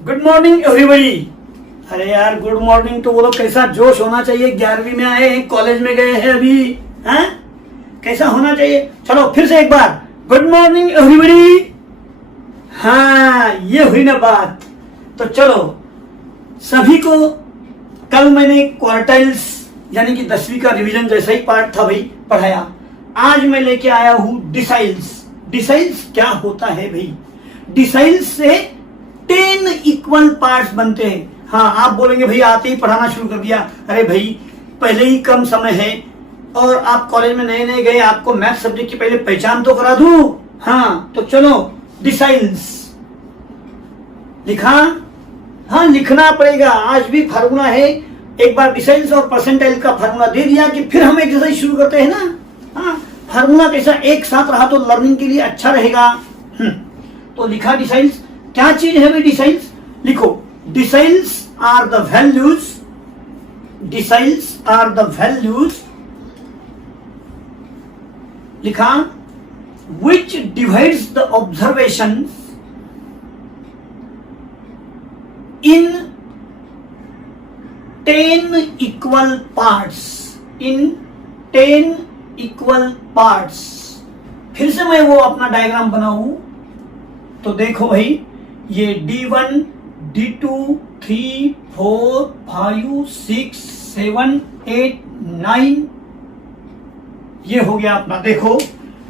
Good morning everybody. अरे यार good morning तो बोलो, कैसा जोश होना चाहिए। 11वीं में आए हैं, कॉलेज में गए हैं अभी, हैं? कैसा होना चाहिए। चलो फिर से एक बार, गुड मॉर्निंग एवरीबॉडी। हाँ, ये हुई ना बात। तो चलो सभी को, कल मैंने क्वार्टाइल्स यानी कि 10वीं का रिवीजन जैसा ही पार्ट था भाई पढ़ाया। आज मैं लेके आया हूं डिसाइल्स। डिसाइल्स क्या होता है भाई? डिसाइल्स से 10 इक्वल पार्ट्स बनते हैं। हाँ, आप बोलेंगे भाई आते ही पढ़ाना शुरू कर दिया। अरे भाई पहले ही कम समय है और आप कॉलेज में नए नए गए, आपको मैथ सब्जेक्ट की पहले पहचान तो करा दूं। हाँ तो चलो, डिसाइल्स लिखा। हाँ लिखना पड़ेगा, आज भी फार्मूला है। एक बार डिसाइल्स और परसेंटाइल का फार्मूला दे दिया कि फिर हम एक्सरसाइज शुरू करते हैं ना। हाँ, फार्मूला कैसा एक साथ रहा तो लर्निंग के लिए अच्छा रहेगा। तो लिखा डिसाइल्स। क्या चीज है भाई डिसाइल्स? लिखो, deciles are the values, deciles are the values, लिखा, which divides the observations in 10 equal parts, in 10 equal parts। फिर से मैं वो अपना डायग्राम बनाऊं तो देखो भाई, ये D1, D2, 3, 4, 5, 6, 7, 8, 9 ये हो गया अपना। देखो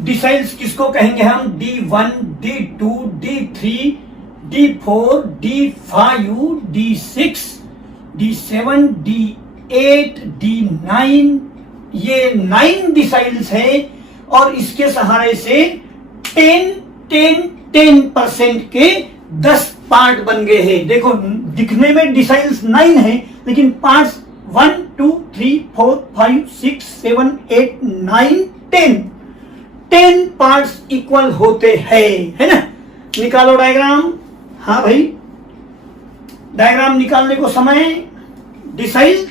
डिसाइल्स किसको कहेंगे हम? D1, D2, D3, D4, D5, D6, D7, D8, D9। ये 9 डिसाइल्स है और इसके सहारे से 10% के 10 पार्ट बन गए हैं। देखो दिखने में डिसाइल्स 9 है लेकिन पार्ट्स 1, 2, 3, 4, 5, 6, 7, 8, 9, 10 पार्ट्स इक्वल होते हैं, है ना। निकालो डायग्राम। हाँ भाई, डायग्राम निकालने को समय। Deciles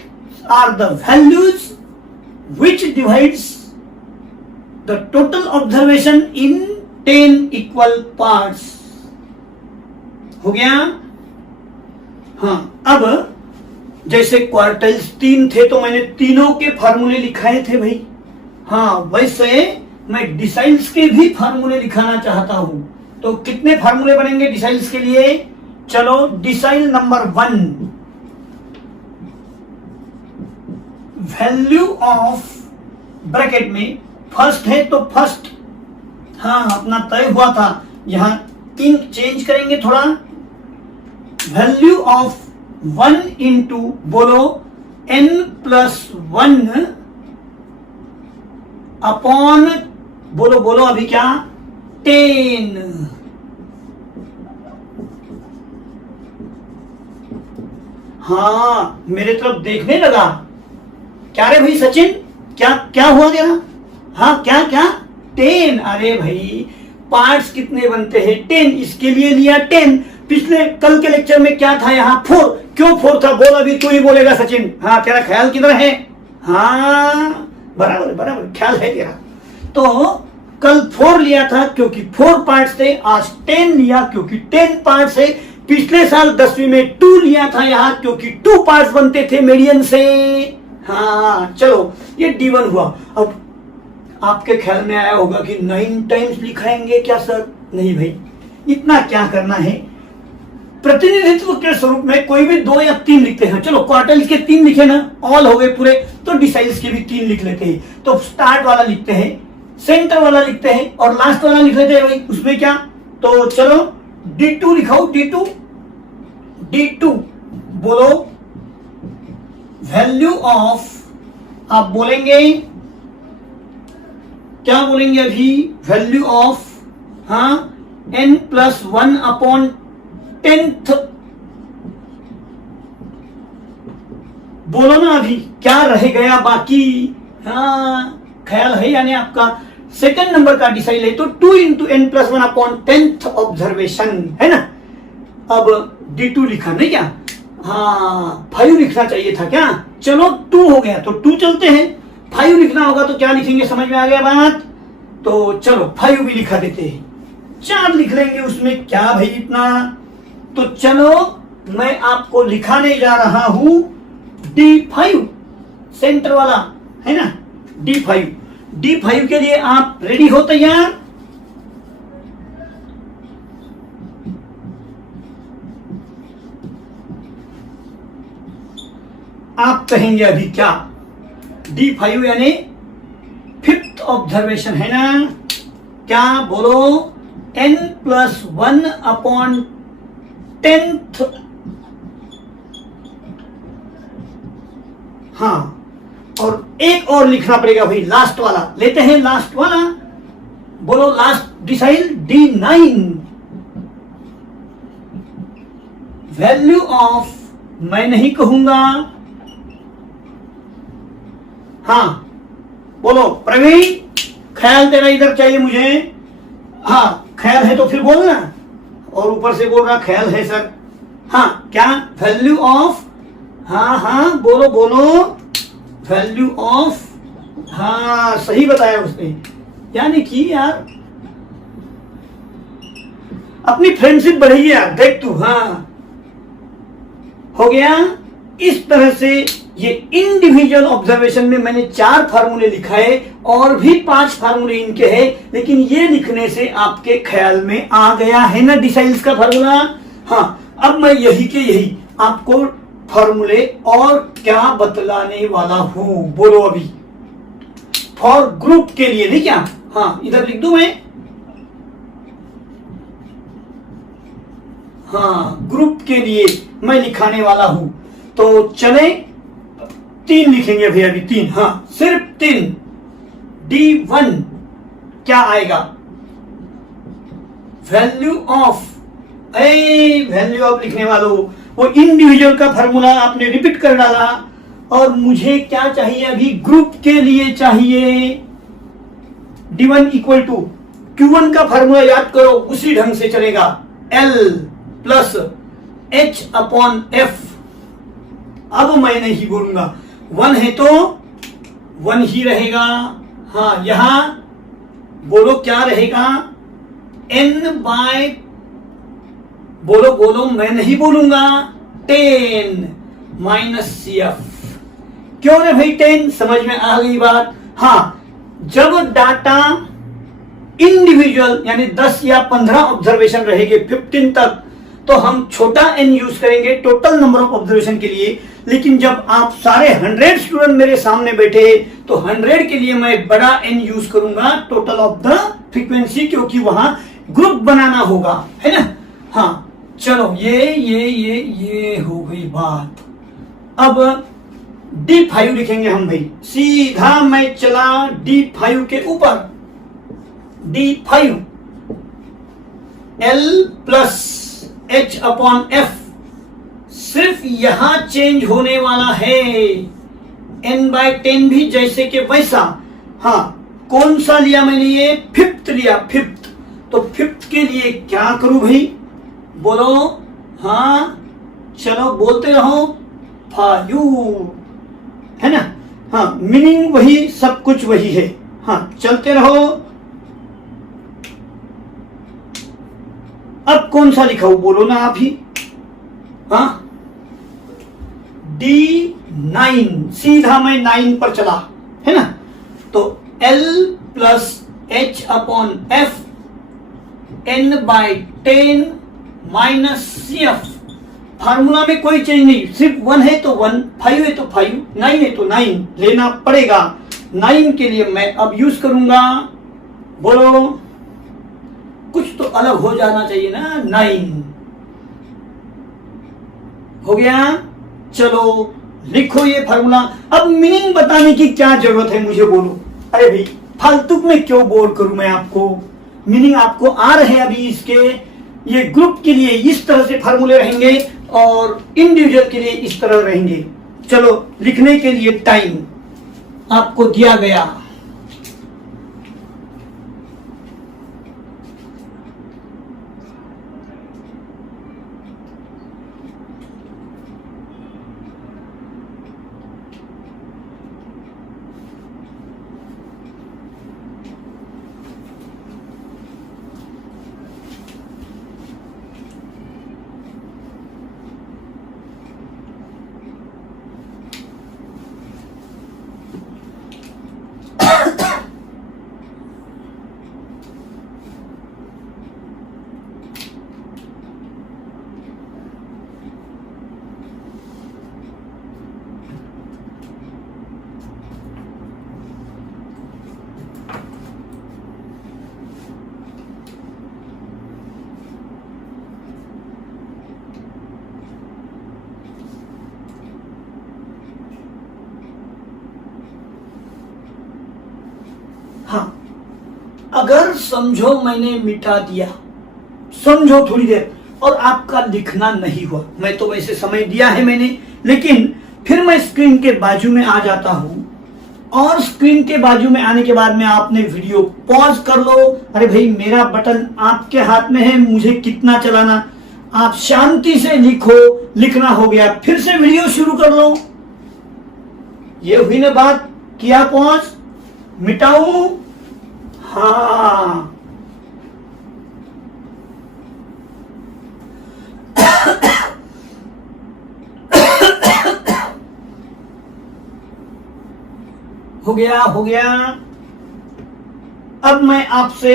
are the values which divides the total observation in 10 equal parts। हो गया। हाँ, अब जैसे क्वार्टाइल्स 3 थे तो मैंने तीनों के फार्मूले लिखाए थे भाई। हाँ, वैसे मैं डिसाइल्स के भी फार्मूले लिखाना चाहता हूं। तो कितने फार्मूले बनेंगे डिसाइल्स के लिए? चलो, decile number 1, value of, bracket में फर्स्ट है तो फर्स्ट, हाँ अपना तय हुआ था, यहां 3 चेंज करेंगे थोड़ा। वैल्यू ऑफ 1 इंटू, बोलो n+1 अपॉन, बोलो अभी क्या, 10। हाँ, मेरे तरफ देखने लगा। क्या रे भाई सचिन, क्या हुआ तेरा? हाँ क्या 10। अरे भाई पार्ट्स कितने बनते हैं? 10। इसके लिए लिया 10। पिछले कल के लेक्चर में क्या था यहाँ? 4। क्यों 4 था? बोल, अभी तू ही बोलेगा सचिन। हाँ, तेरा ख्याल किधर है? हाँ बराबर ख्याल है तेरा। तो कल 4 लिया था क्योंकि 4 पार्ट्स थे, आज 10 लिया क्योंकि 10 पार्ट्स है। पिछले साल 10वीं में 2 लिया था यहाँ क्योंकि 2 पार्ट्स बनते थे मीडियन से। हाँ चलो, ये D1 हुआ। अब आपके ख्याल में आया होगा कि 9 टाइम्स लिखाएंगे क्या सर? नहीं भाई, इतना क्या करना है। प्रतिनिधित्व के स्वरूप में कोई भी 2 या 3 लिखते हैं। चलो क्वार्टाइल्स के 3 लिखे ना, ऑल हो गए पूरे, तो डिसाइल्स के भी 3 लिख लेते हैं। तो स्टार्ट वाला लिखते हैं, सेंटर वाला लिखते हैं और लास्ट वाला लिख लेते हैं भाई। उसमें क्या, तो चलो D2 लिखाओ। D2 बोलो, वैल्यू ऑफ, आप बोलेंगे क्या बोलेंगे अभी? वैल्यू ऑफ, हाँ, n+1 अपॉन 10th। बोलो ना अभी, क्या रह गया बाकी? हाँ, ख्याल है यानी आपका सेकंड नंबर का डिसाइल है तो 2 into n+1 upon 10th observation, है ना। अब D2 लिखा नहीं क्या? हाँ, 5 लिखना चाहिए था क्या? चलो 2 हो गया तो 2 चलते हैं। 5 लिखना होगा तो क्या लिखेंगे? समझ में आ गया बात? तो चलो 5 भी लिखा देते हैं। 4 लिख लेंगे, उसमें क्या भाई इतना। तो चलो मैं आपको लिखाने जा रहा हूं D5, सेंटर वाला है ना, D5। D5 के लिए आप रेडी हो, तैयार? आप कहेंगे अभी क्या? D5 यानी फिफ्थ ऑब्जर्वेशन है ना, क्या बोलो? n+1/10th। हाँ, और एक और लिखना पड़ेगा भाई, लास्ट वाला लेते हैं, लास्ट वाला बोलो, last decile D9। Value of, मैं नहीं कहूंगा, हाँ बोलो प्रवीण, ख्याल तेरा इधर चाहिए मुझे। हाँ ख्याल है तो फिर बोलना, और ऊपर से बोल रहा ख्याल है सर। हाँ क्या? वैल्यू ऑफ, हाँ हाँ बोलो बोलो, वैल्यू ऑफ, हाँ सही बताया उसने। यानी कि यार अपनी फ्रेंडशिप बढ़ेगी यार, देख तू। हाँ हो गया। इस तरह से ये इंडिविजुअल ऑब्जर्वेशन में मैंने 4 फार्मूले लिखाए, और भी 5 फार्मूले इनके हैं, लेकिन ये लिखने से आपके ख्याल में आ गया है ना डिसाइल्स का फार्मूला। हाँ, अब मैं यही के यही आपको फार्मूले और क्या बतलाने वाला हूं, बोलो अभी। फॉर ग्रुप के लिए, नहीं क्या? हाँ इधर लिख दूं मैं, हाँ ग्रुप के लिए मैं लिखाने वाला हूं। तो चले 3 लिखेंगे भैया, अभी 3, हाँ सिर्फ 3। D1 क्या आएगा? वैल्यू ऑफ, वैल्यू ऑफ लिखने वालों, वो इंडिविजुअल का फॉर्मूला आपने रिपीट कर डाला। और मुझे क्या चाहिए अभी? ग्रुप के लिए चाहिए D1 इक्वल टू Q1 का फॉर्मूला याद करो, उसी ढंग से चलेगा, L+H/F। अब मैं नहीं बोलूंगा, 1 है तो 1 ही रहेगा। हाँ यहां बोलो क्या रहेगा? N बाय, बोलो बोलो, मैं नहीं बोलूंगा, 10 माइनस CF। क्यों रे भाई 10? समझ में आ गई बात? हाँ, जब डाटा इंडिविजुअल यानी 10 या 15 ऑब्जर्वेशन रहेंगे 15 तक, तो हम छोटा n यूज करेंगे टोटल नंबर ऑफ ऑब्जर्वेशन के लिए। लेकिन जब आप सारे 100 स्टूडेंट मेरे सामने बैठे, तो 100 के लिए मैं बड़ा n यूज करूंगा, टोटल ऑफ द फ्रीक्वेंसी, क्योंकि वहां ग्रुप बनाना होगा, है ना। हाँ चलो, ये हो गई बात। अब D5 लिखेंगे हम भाई, सीधा मैं चला D5 के ऊपर। D5 L+H/F, सिर्फ यहां चेंज होने वाला है, n/10 भी जैसे कि वैसा। हाँ, कौन सा लिया मैंने? ये 5th लिया, 5th। तो 5th के लिए क्या करूं भाई, बोलो। हाँ चलो बोलते रहो, 5 है ना। हाँ मीनिंग वही, सब कुछ वही है। हाँ चलते रहो। अब कौन सा लिखा हूं, बोलो ना आप ही। हाँ D9, सीधा मैं 9 पर चला, है ना। तो L+H/F, n/10 minus CF। Formula में कोई चेंज नहीं, सिर्फ 1 है तो 1, 5 है तो 5, 9 है तो 9 लेना पड़ेगा। 9 के लिए मैं अब यूज करूंगा, बोलो, कुछ तो अलग हो जाना चाहिए ना। 9 हो गया। चलो लिखो ये फार्मूला। अब मीनिंग बताने की क्या जरूरत है, मुझे बोलो। अरे भाई फालतू में क्यों बोर करूं मैं आपको, मीनिंग आपको आ रहे हैं अभी इसके। ये ग्रुप के लिए इस तरह से फार्मूले रहेंगे, और इंडिविजुअल के लिए इस तरह रहेंगे। चलो लिखने के लिए टाइम आपको दिया गया। हाँ, अगर समझो मैंने मिटा दिया, समझो थोड़ी देर, और आपका लिखना नहीं हुआ, मैं तो वैसे समय दिया है मैंने, लेकिन फिर मैं स्क्रीन के बाजू में आ जाता हूं, और स्क्रीन के बाजू में आने के बाद में आपने वीडियो पॉज कर लो। अरे भाई, मेरा बटन आपके हाथ में है, मुझे कितना चलाना, आप शांति से लिखो, लिखना हो गया, फिर से वीडियो शुरू कर लो। ये हुई ना बात, किया पॉज, मिटाऊं, हाँ, हो गया, हो गया। अब मैं आपसे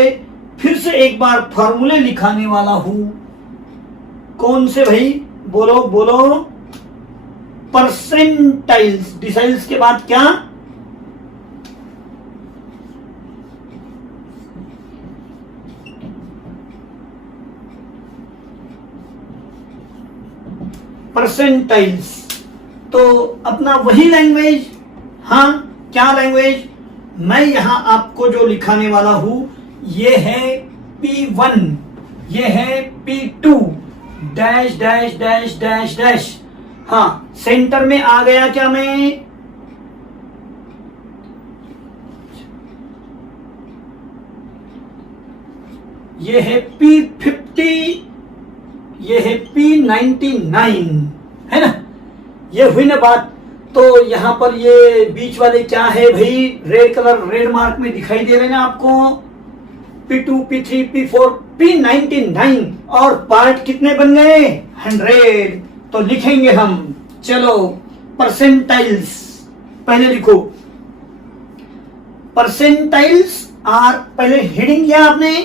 फिर से एक बार फॉर्मूले लिखाने वाला हूं। कौन से भाई, बोलो बोलो। परसेंटाइल्स, डिसाइल्स के बाद क्या, परसेंटाइल्स। तो अपना वही लैंग्वेज, हाँ, क्या लैंग्वेज, मैं यहां आपको जो लिखाने वाला हूं, ये है P1, ये है P2, dash dash dash dash dash. हाँ, सेंटर में आ गया क्या मैं, ये है P50, ये है P99, है ना, ये हुई ना बात। तो यहां पर ये बीच वाले क्या है भाई, रेड कलर, रेड मार्क में दिखाई दे रहे ना आपको, P2, P3, P4, P99, और पार्ट कितने बन गए, 100। तो लिखेंगे हम, चलो, परसेंटाइल्स पहले लिखो। परसेंटाइल्स आर, पहले हेडिंग किया आपने,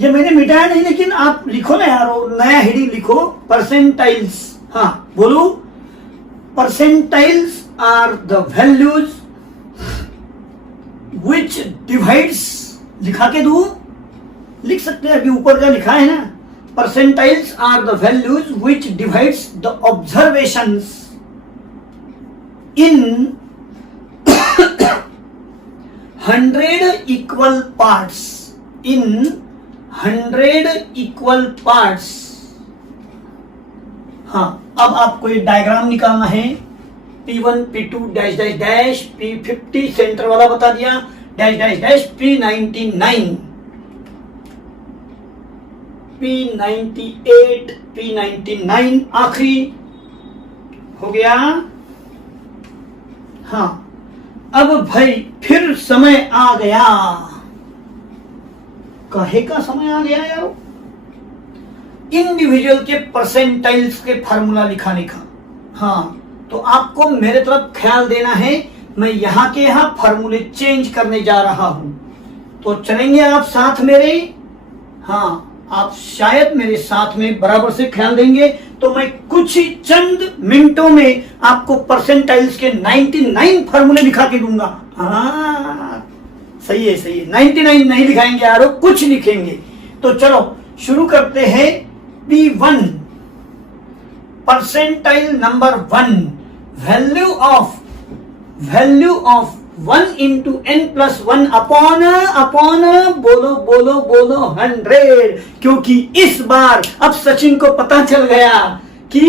ये मैंने मिटाया नहीं, लेकिन आप लिखो ना यार, नया हेडिंग लिखो, परसेंटाइल्स। हाँ, बोलो। Percentiles are the values which divides, लिखा के दू, लिख सकते हैं, अभी ऊपर का लिखा है ना। Percentiles are the values which divides the observations in 100 equal parts, in 100 equal parts। हाँ, अब आपको एक डायग्राम निकालना है, P1, P2 dash dash dash, P50 centre वाला बता दिया, dash dash dash, P99, P98, P99 आखिरी, हो गया। हाँ, अब भाई फिर समय आ गया, कहे का समय आ गया यार, इंडिविजुअल के परसेंटाइल्स के फार्मूला लिखाने का। हाँ, तो आपको मेरे तरफ ख्याल देना है, मैं यहाँ के यहाँ फार्मूले चेंज करने जा रहा हूं, तो चलेंगे आप साथ मेरे। हाँ, आप शायद मेरे साथ में बराबर से ख्याल देंगे, तो मैं कुछ ही चंद मिनटों में आपको परसेंटाइल्स के 99 फार्मूले लिखा के दूंगा। हाँ, सही है, सही है, 99 नहीं लिखाएंगे यारो, कुछ लिखेंगे। तो चलो शुरू करते हैं। P1, percentile number 1, value of 1 into n+1 upon बोलो बोलो बोलो 100, क्योंकि इस बार अब सचिन को पता चल गया कि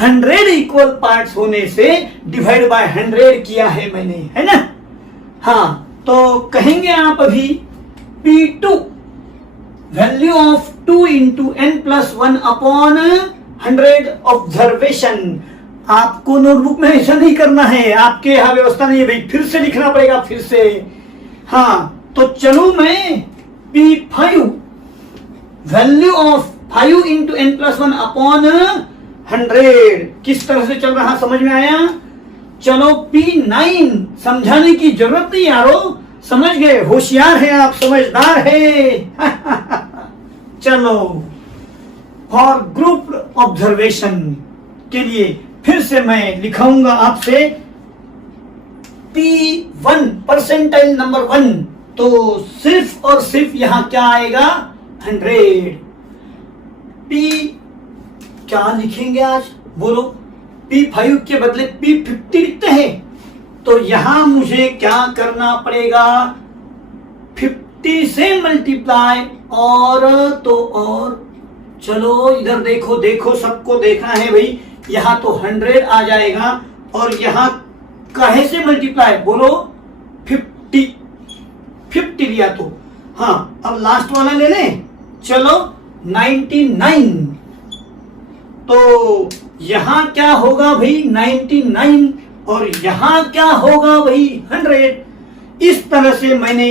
100 इक्वल पार्ट्स होने से डिवाइड बाय 100 किया है मैंने, है ना। हाँ, तो कहेंगे आप अभी P2, value of 2 into n+1 upon 100 observation. आपको नोटबुक में ऐसा नहीं करना है, आपके यहाँ व्यवस्था नहीं है भाई, फिर से लिखना पड़ेगा, फिर से। हाँ, तो चलो मैं P5, value of 5 into n+1 upon 100 किस तरह से चल रहा, समझ में आया। चलो P9, समझाने की जरूरत नहीं यारो, समझ गए, होशियार है आप, समझदार है। चलो, फॉर ग्रुप ऑब्जर्वेशन के लिए फिर से मैं लिखाऊंगा आपसे P1, परसेंटाइल नंबर 1, तो सिर्फ और सिर्फ यहां क्या आएगा, 100। P क्या लिखेंगे आज, बोलो। P5 के बदले P50 लिखते हैं, तो यहां मुझे क्या करना पड़ेगा, 50 से मल्टीप्लाई और तो और, चलो इधर देखो, देखो सबको देखना है भाई, यहां तो 100 आ जाएगा और यहां काहे से मल्टीप्लाई, बोलो 50 लिया तो हाँ, अब लास्ट वाला ले लें, चलो 99। तो यहां क्या होगा भाई 99 और यहां क्या होगा भाई 100। इस तरह से मैंने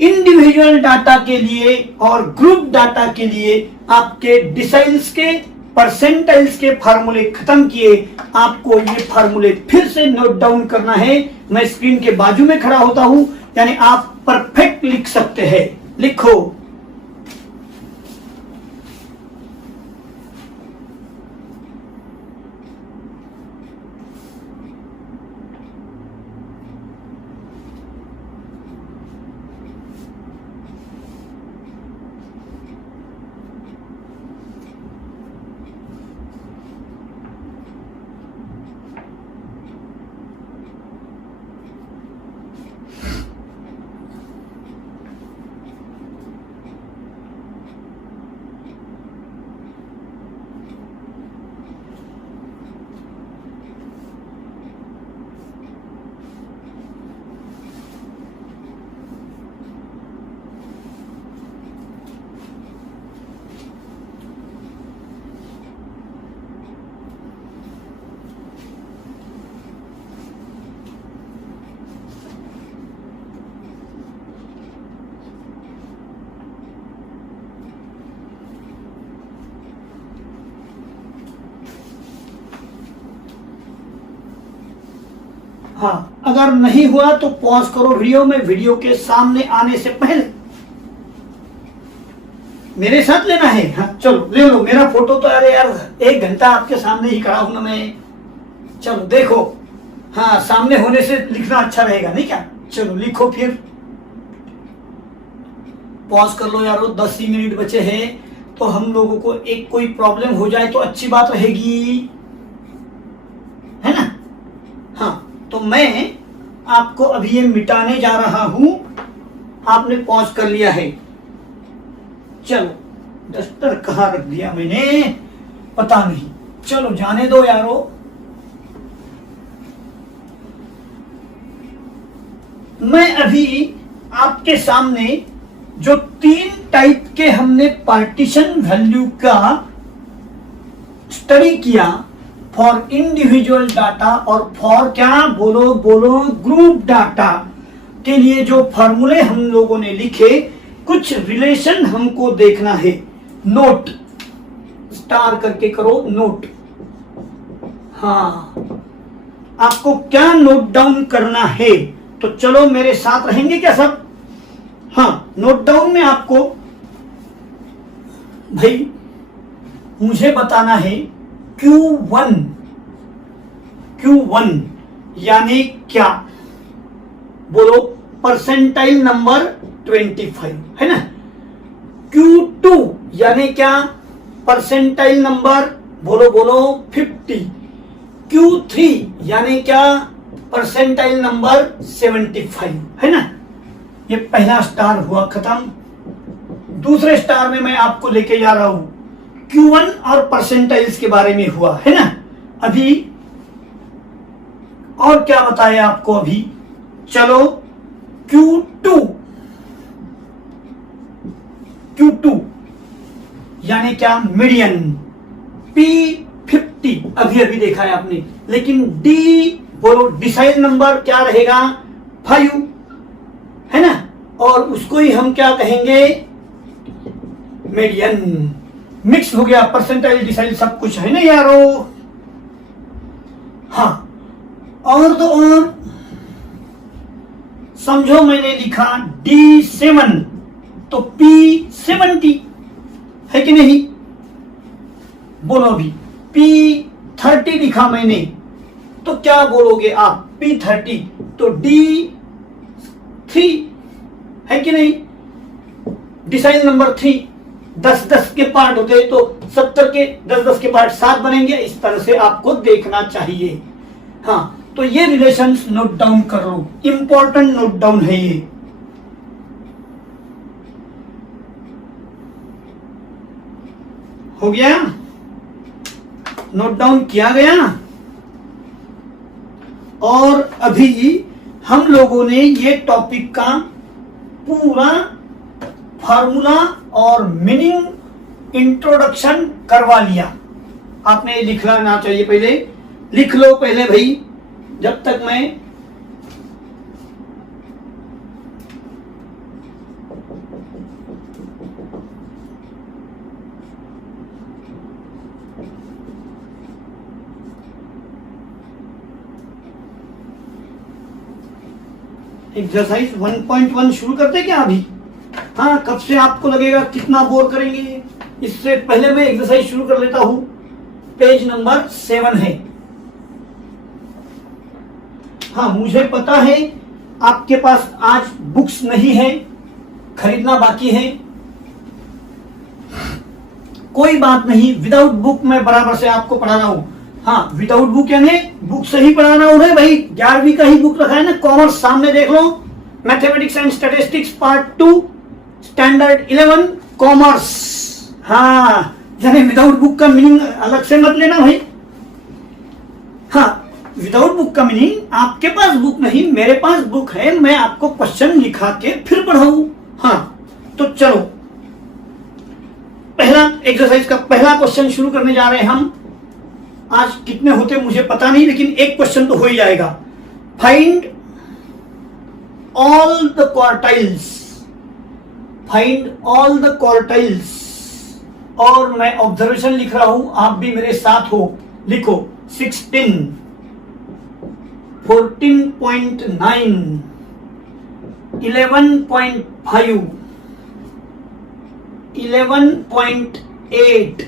इंडिविजुअल डाटा के लिए और ग्रुप डाटा के लिए आपके डिसाइल्स के, परसेंटाइल्स के फार्मूले खत्म किए। आपको ये फार्मूले फिर से नोट डाउन करना है। मैं स्क्रीन के बाजू में खड़ा होता हूं, यानी आप परफेक्ट लिख सकते हैं। लिखो, हाँ अगर नहीं हुआ तो पॉज करो वीडियो में, वीडियो के सामने आने से पहले मेरे साथ लेना है। हाँ चलो ले लो, मेरा फोटो तो अरे यार 1 घंटा आपके सामने ही खड़ा हूं ना मैं। चलो देखो, हाँ सामने होने से लिखना अच्छा रहेगा नहीं क्या। चलो लिखो, फिर पॉज कर लो यारो, 10 ही मिनट बचे हैं तो हम लोगों को एक कोई प्रॉब्लम हो जाए तो अच्छी बात रहेगी, है ना। हाँ तो मैं आपको अभी ये मिटाने जा रहा हूं, आपने पॉज कर लिया है। चलो डस्टर कहाँ रख दिया मैंने पता नहीं, चलो जाने दो यारो। मैं अभी आपके सामने जो 3 टाइप के हमने पार्टीशन वैल्यू का स्टडी किया, फॉर इंडिविजुअल डाटा और फॉर क्या बोलो बोलो ग्रुप डाटा के लिए जो फॉर्मूले हम लोगों ने लिखे, कुछ रिलेशन हमको देखना है। नोट स्टार करके करो नोट। हाँ आपको क्या नोट डाउन करना है, तो चलो मेरे साथ रहेंगे क्या सब। हाँ नोट डाउन में आपको भाई मुझे बताना है Q1 यानी क्या, बोलो परसेंटाइल नंबर 25 है ना। Q2 यानी क्या, परसेंटाइल नंबर बोलो बोलो 50। Q3 यानी क्या, परसेंटाइल नंबर 75 है ना। ये पहला स्टार हुआ खत्म। दूसरे स्टार में मैं आपको लेके जा रहा हूं, Q1 और परसेंटाइल्स के बारे में हुआ है ना। अभी और क्या बताया आपको अभी, चलो Q2 यानी क्या, मीडियन। P50 अभी अभी देखा है आपने, लेकिन D बोलो डिसाइल नंबर क्या रहेगा 5 है ना, और उसको ही हम क्या कहेंगे मीडियन। मिक्स हो गया परसेंटाइल डिसाइल सब कुछ है ना यारो। हाँ और तो और समझो मैंने लिखा D7 तो P70 है कि नहीं, बोलो अभी। P30 लिखा मैंने तो क्या बोलोगे आप, P30 तो D3 है कि नहीं, डिसाइल नंबर 3। 10-10 के पार्ट होते तो 70 के 10-10 के पार्ट 7 बनेंगे, इस तरह से आपको देखना चाहिए। हाँ तो ये रिलेशंस नोट डाउन कर लो, इंपॉर्टेंट नोट डाउन है ये। हो गया, नोट डाउन किया गया। और अभी हम लोगों ने ये टॉपिक का पूरा फार्मूला और मीनिंग इंट्रोडक्शन करवा लिया। आपने लिख लेना चाहिए, पहले लिख लो पहले भाई, जब तक मैं एक्सरसाइज 1.1 शुरू करते क्या अभी? हाँ, कब से आपको लगेगा कितना बोर करेंगे? इससे पहले मैं एक्सरसाइज शुरू कर लेता हूं। पेज नंबर 7 है। हाँ, मुझे पता है आपके पास आज बुक्स नहीं है, खरीदना बाकी है। कोई बात नहीं, विदाउट बुक मैं बराबर से आपको पढ़ा रहा हूं। हाँ, विदाउट बुक यानी बुक से ही पढ़ाना उन्हें भाई। 11वीं का ही बुक रखा है ना, कॉमर्स सामने देख लो, mathematics and statistics part 2 standard 11 commerce. हाँ, यानी विदाउट बुक का मीनिंग अलग से मत लेना भाई। हाँ, विदाउट बुक का मीनिंग आपके पास बुक नहीं, मेरे पास बुक है, मैं आपको क्वेश्चन लिखा के फिर पढ़ाऊं। हाँ, तो चलो पहला एक्सरसाइज का पहला क्वेश्चन शुरू करने जा रहे हैं हम। आज कितने होते मुझे पता नहीं, लेकिन एक क्वेश्चन तो हो ही जाएगा। Find all the quartiles, find all the quartiles. और मैं ऑब्जर्वेशन लिख रहा हूं, आप भी मेरे साथ हो, लिखो 16, 14.9, 11.5, 11.8।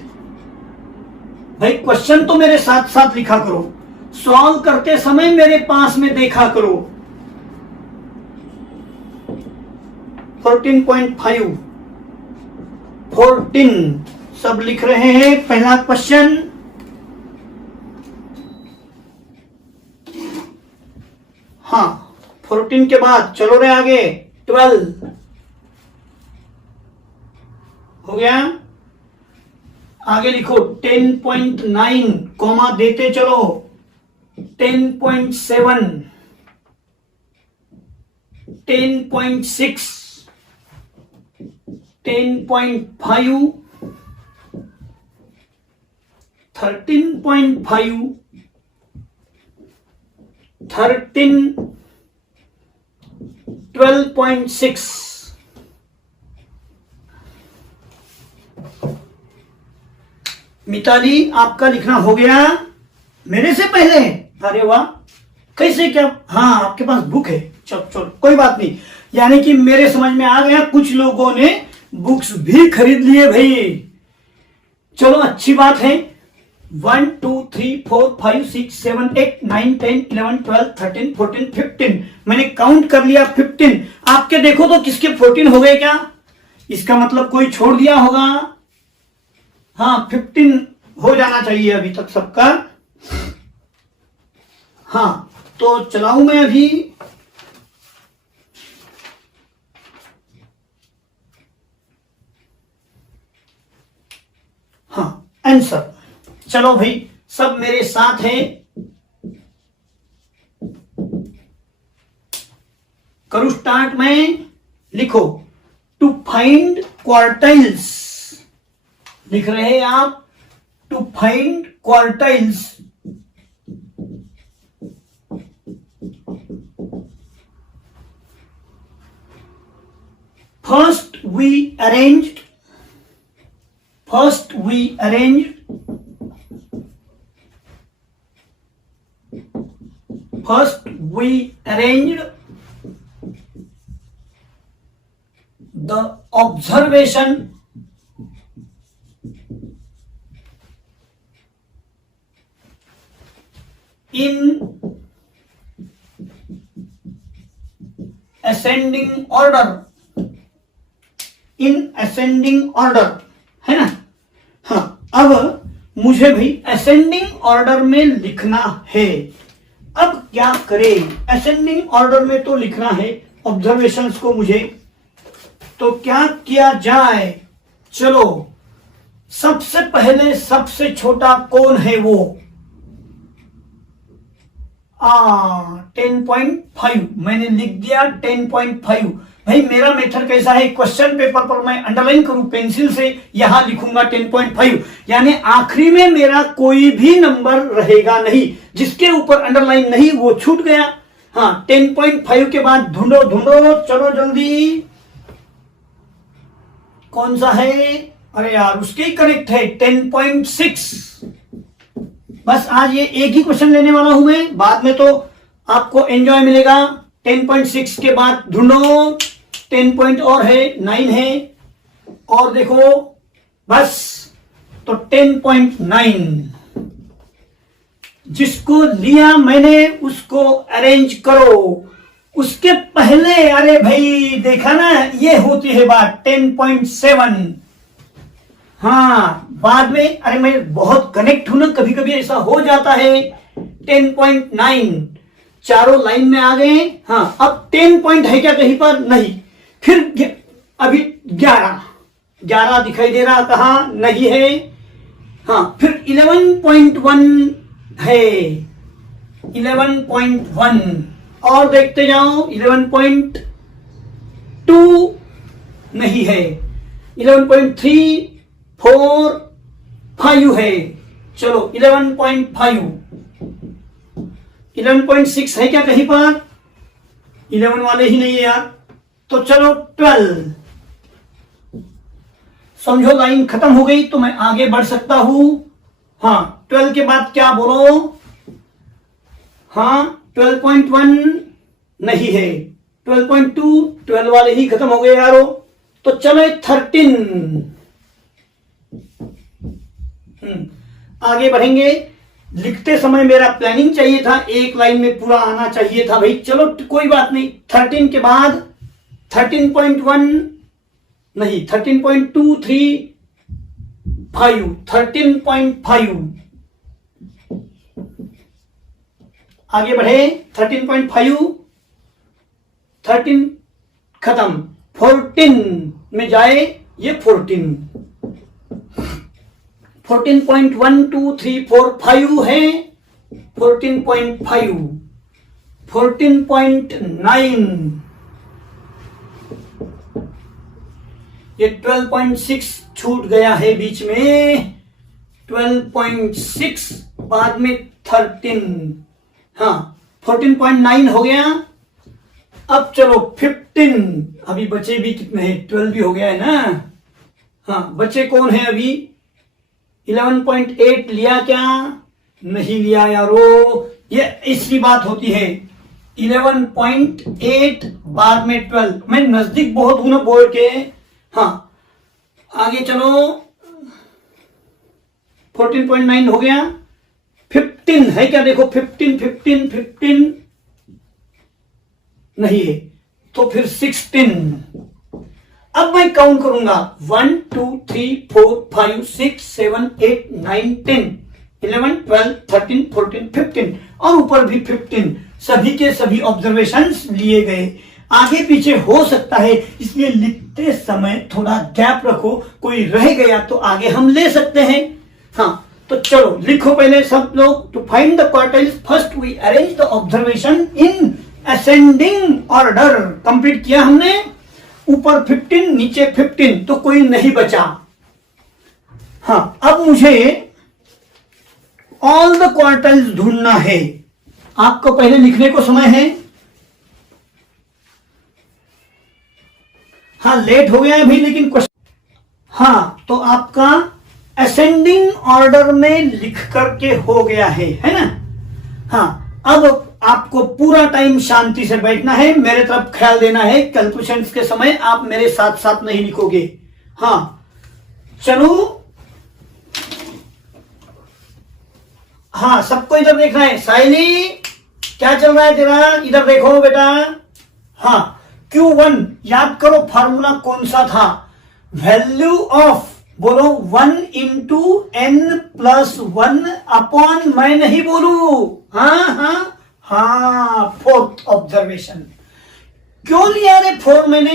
भाई क्वेश्चन तो मेरे साथ साथ लिखा करो, सॉल्व करते समय मेरे पास में देखा करो। 14.5, 14 सब लिख रहे हैं। पहला क्वेश्चन, हाँ 14 के बाद चलो रे आगे 12 हो गया। आगे लिखो 10.9, कॉमा देते चलो 10.7, 10.6, 10.5, 13.5, 13, 12.6। मिताली, आपका लिखना हो गया मेरे से पहले? अरे वाह, कैसे क्या? हाँ, आपके पास बुक है, चलो चलो कोई बात नहीं। यानी कि मेरे समझ में आ गया, कुछ लोगों ने बुक्स भी खरीद लिए भाई। चलो अच्छी बात है। 1 2 3 4 5 6 7 8 9 10 11 12 13 14 15, मैंने काउंट कर लिया 15। आपके देखो तो किसके 14 हो गए क्या? इसका मतलब कोई छोड़ दिया होगा। हाँ, 15 हो जाना चाहिए अभी तक सबका। हाँ, तो चलाऊं मैं अभी। हाँ, आंसर। चलो भाई, सब मेरे साथ हैं। करूं स्टार्ट में? लिखो टू फाइंड क्वार्टाइल्स, लिख रहे हैं आप? To find quartiles, first we arranged, first we arranged the observation in ascending order, in ascending order, है ना? हाँ, अब मुझे भाई असेंडिंग ऑर्डर में लिखना है। अब क्या करें? असेंडिंग ऑर्डर में तो लिखना है ऑब्जर्वेशंस को मुझे, तो क्या किया जाए? चलो सबसे पहले सबसे छोटा कौन है वो? 10.5 मैंने लिख दिया 10.5। भाई मेरा मेथड कैसा है, क्वेश्चन पेपर पर मैं अंडरलाइन करूं पेंसिल से, यहां लिखूंगा 10.5, यानी आखिरी में मेरा कोई भी नंबर रहेगा नहीं, जिसके ऊपर अंडरलाइन नहीं वो छूट गया। हाँ 10.5 के बाद ढूंढो ढूंढो, चलो जल्दी, कौन सा है? अरे यार उसके ही करेक्ट है 10.6। बस आज ये एक ही क्वेश्चन लेने वाला हूं मैं, बाद में तो आपको एंजॉय मिलेगा। 10.6 के बाद ढूंढो, 10 पॉइंट और है, 9 है, और देखो बस, तो 10.9 जिसको लिया मैंने उसको अरेंज करो। उसके पहले अरे भाई देखा ना, ये होती है बात 10.7। हाँ बाद में, अरे मैं बहुत कनेक्ट हूं ना, कभी कभी ऐसा हो जाता है। 10.9 चारों लाइन में आ गए। हाँ अब 10 पॉइंट है क्या कहीं पर? नहीं। फिर अभी 11 दिखाई दे रहा, कहा नहीं है। हाँ फिर 11.1 है, 11.1 और देखते जाओ, 11.2 नहीं है, 11.3, 4, 5 है। चलो 11.5, 11.6 है क्या कहीं पर? 11 वाले ही नहीं है यार। तो चलो 12, समझो लाइन खत्म हो गई तो मैं आगे बढ़ सकता हूं। हाँ 12 के बाद क्या बोलो? हाँ 12.1 नहीं है, 12.2, 12 वाले ही खत्म हो गए यारो। तो चलो 13। आगे बढ़ेंगे। लिखते समय मेरा प्लानिंग चाहिए था, एक लाइन में पूरा आना चाहिए था भाई। चलो कोई बात नहीं। 13 के बाद 13.1 नहीं, 13.2, 3, 5, 13.5 आगे बढ़े। 13.5, 13 खत्म, 14 में जाए, ये 14, 14.1, 2, 3, 4, 5 है, 14.5, 14.9, ये 12.6 छूट गया है बीच में, 12.6 बाद में 13। हाँ 14.9 हो गया। अब चलो 15, अभी बचे भी कितने हैं? 12 भी हो गया है ना। हाँ बचे कौन है अभी? 11.8 लिया क्या? नहीं लिया यारो, ये इसकी बात होती है। 11.8 बाद में 12, मैं नजदीक बहुत हूं ना बोर्ड के। हाँ आगे चलो, 14.9 हो गया। 15 है क्या? देखो 15 नहीं है, तो फिर 16। अब मैं काउंट करूंगा 1, 2, 3, 4, 5, 6, 7, 8, 9, 10, 11, 12, 13, 14, 15 और ऊपर भी 15। सभी के सभी ऑब्जर्वेशंस लिए गए। आगे पीछे हो सकता है, इसलिए लिखते समय थोड़ा गैप रखो, कोई रह गया तो आगे हम ले सकते हैं। हाँ तो चलो लिखो पहले सब लोग। To find the quartiles first we arrange the observation in ascending order. Complete किया हमने। ऊपर 15 नीचे 15, तो कोई नहीं बचा। हाँ अब मुझे ऑल द क्वार्टाइल्स ढूंढना है। आपको पहले लिखने को समय है। हाँ लेट हो गया है भाई, लेकिन क्वेश्चन, हाँ तो आपका असेंडिंग ऑर्डर में लिख करके हो गया है ना। हाँ अब आपको पूरा टाइम शांति से बैठना है, मेरे तरफ ख्याल देना है। कैलकुलेशंस के समय आप मेरे साथ साथ नहीं लिखोगे। हाँ चलो, हाँ सबको इधर देखना है। साइली क्या चल रहा है तेरा? इधर देखो बेटा। हाँ Q1 याद करो, फार्मूला कौन सा था? वैल्यू ऑफ, बोलो 1 इंटू n प्लस 1 अपॉन, मैं नहीं बोलू। हाँ, फोर्थ ऑब्जर्वेशन। क्यों लिया रे 4 मैंने?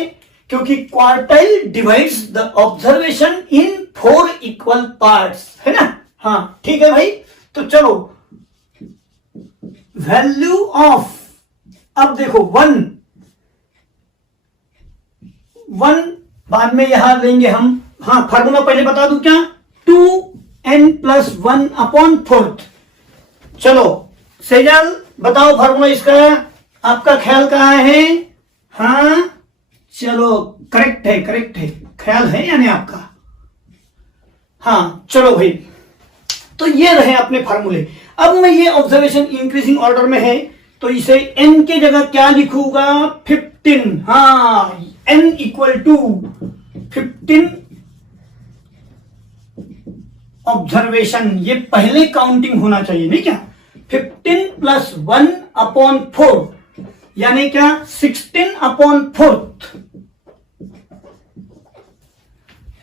क्योंकि quartile divides the observation in 4 4 equal parts, है ना। हाँ ठीक है भाई। तो चलो वैल्यू ऑफ, अब देखो 1 बाद में यहां लेंगे हम। हाँ फार्मूला पहले बता दूं क्या, 2n+1/4। चलो सेजल बताओ फार्मूला इसका, आपका ख्याल कहाँ है। हाँ चलो करेक्ट है, ख्याल है यानी आपका। हाँ चलो भाई, तो ये रहे अपने फार्मूले। अब मैं ये ऑब्जर्वेशन इंक्रीजिंग ऑर्डर में है, तो इसे n के जगह क्या लिखूंगा, 15। हाँ n = 15 ऑब्जर्वेशन, ये पहले काउंटिंग होना चाहिए नहीं क्या। 15 + 1/4 यानी क्या, 16/4।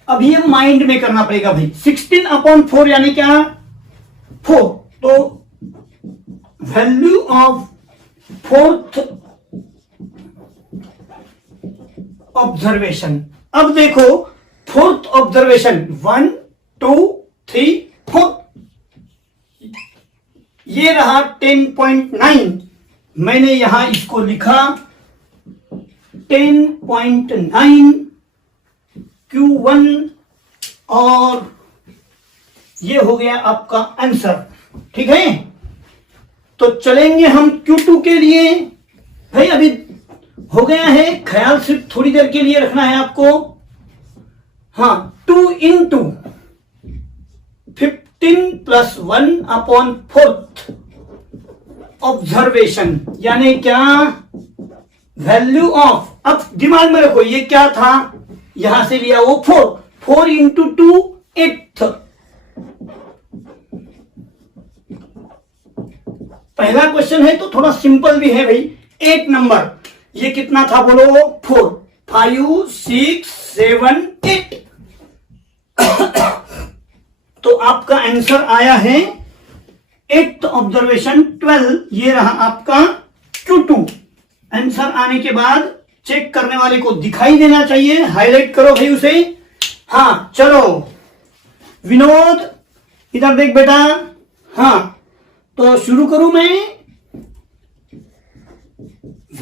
अब ये माइंड में करना पड़ेगा भाई, 16/4 यानी क्या, 4। तो वैल्यू ऑफ 4th ऑब्जर्वेशन, अब देखो 4th ऑब्जर्वेशन 1 2 3 4, ये रहा 10.9। मैंने यहां इसको लिखा 10.9 Q1, और ये हो गया आपका आंसर। ठीक है, तो चलेंगे हम Q2 के लिए। भाई अभी हो गया है, ख्याल सिर्फ थोड़ी देर के लिए रखना है आपको। हाँ 2 × 15 + 1/4 ऑब्जर्वेशन यानी क्या, वैल्यू ऑफ। अब दिमाग में रखो ये क्या था, यहां से लिया वो 4 × 2 8। पहला क्वेश्चन है तो थोड़ा सिंपल भी है भाई। 8 नंबर, ये कितना था बोलो, 4 5 6 7 8। तो आपका आंसर आया है 8th ऑब्जर्वेशन 12। ये रहा आपका Q2। आंसर आने के बाद चेक करने वाले को दिखाई देना चाहिए, हाईलाइट करो भाई उसे। हाँ चलो विनोद इधर देख बेटा। हाँ तो शुरू करूं मैं।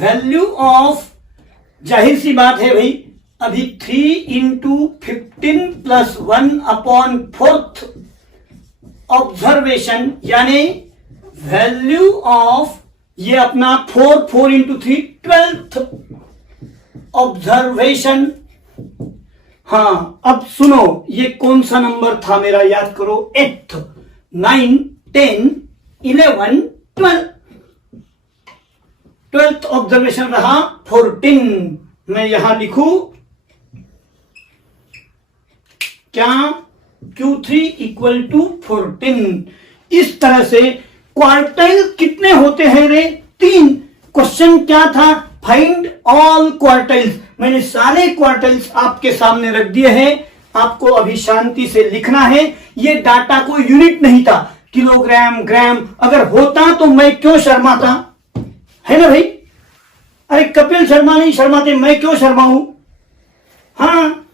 वैल्यू ऑफ, जाहिर सी बात है भाई, अभी 3 × 15 + 1/4 ऑब्जर्वेशन यानी वैल्यू ऑफ, ये अपना 4 × 3 12th ऑब्जर्वेशन। हाँ अब सुनो, ये कौन सा नंबर था मेरा, याद करो, 8th 9 10 11 12। 12th ऑब्जर्वेशन रहा 14। मैं यहां लिखूं क्या, Q3 = 14। इस तरह से क्वार्टाइल कितने होते हैं रे, 3। क्वेश्चन क्या था, फाइंड ऑल क्वार्टाइल्स। मैंने सारे क्वार्टाइल्स आपके सामने रख दिए हैं, आपको अभी शांति से लिखना है। ये डाटा को यूनिट नहीं था, किलोग्राम ग्राम, अगर होता तो मैं क्यों शर्माता, है ना भाई। अरे कपिल शर्मा नहीं शर्माते, मैं क्यों शर्माऊं। हाँ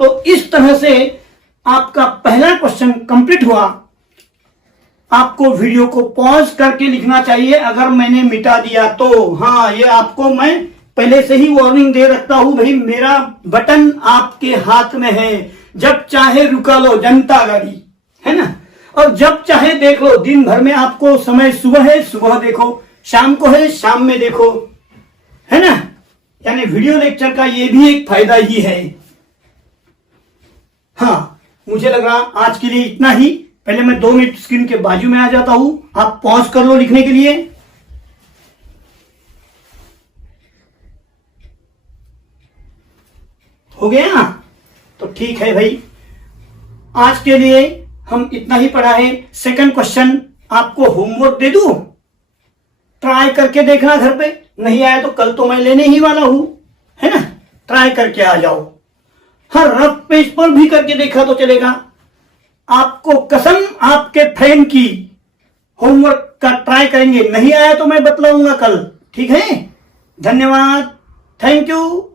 तो इस तरह से आपका पहला क्वेश्चन कंप्लीट हुआ। आपको वीडियो को पॉज करके लिखना चाहिए, अगर मैंने मिटा दिया तो। हाँ ये आपको मैं पहले से ही वार्निंग दे रखता हूं भाई, मेरा बटन आपके हाथ में है, जब चाहे रुका लो, जनता गाड़ी, है ना। और जब चाहे देख लो, दिन भर में आपको समय सुबह है सुबह देखो, शाम को है शाम में देखो, है ना। यानी वीडियो लेक्चर का ये भी एक फायदा ही है। हाँ मुझे लग रहा आज के लिए इतना ही। पहले मैं 2 मिनट स्क्रीन के बाजू में आ जाता हूं, आप पॉज कर लो लिखने के लिए। हो गया तो ठीक है भाई, आज के लिए हम इतना ही पढ़ा है। सेकंड क्वेश्चन आपको होमवर्क दे दूं, ट्राई करके देखना घर पे, नहीं आया तो कल तो मैं लेने ही वाला हूं, है ना। ट्राई करके आ जाओ, हर रफ पेज पर भी करके देखा तो चलेगा। आपको कसम आपके फ्रेंड की, होमवर्क का ट्राई करेंगे, नहीं आया तो मैं बतलाऊंगा कल, ठीक है। धन्यवाद, थैंक यू।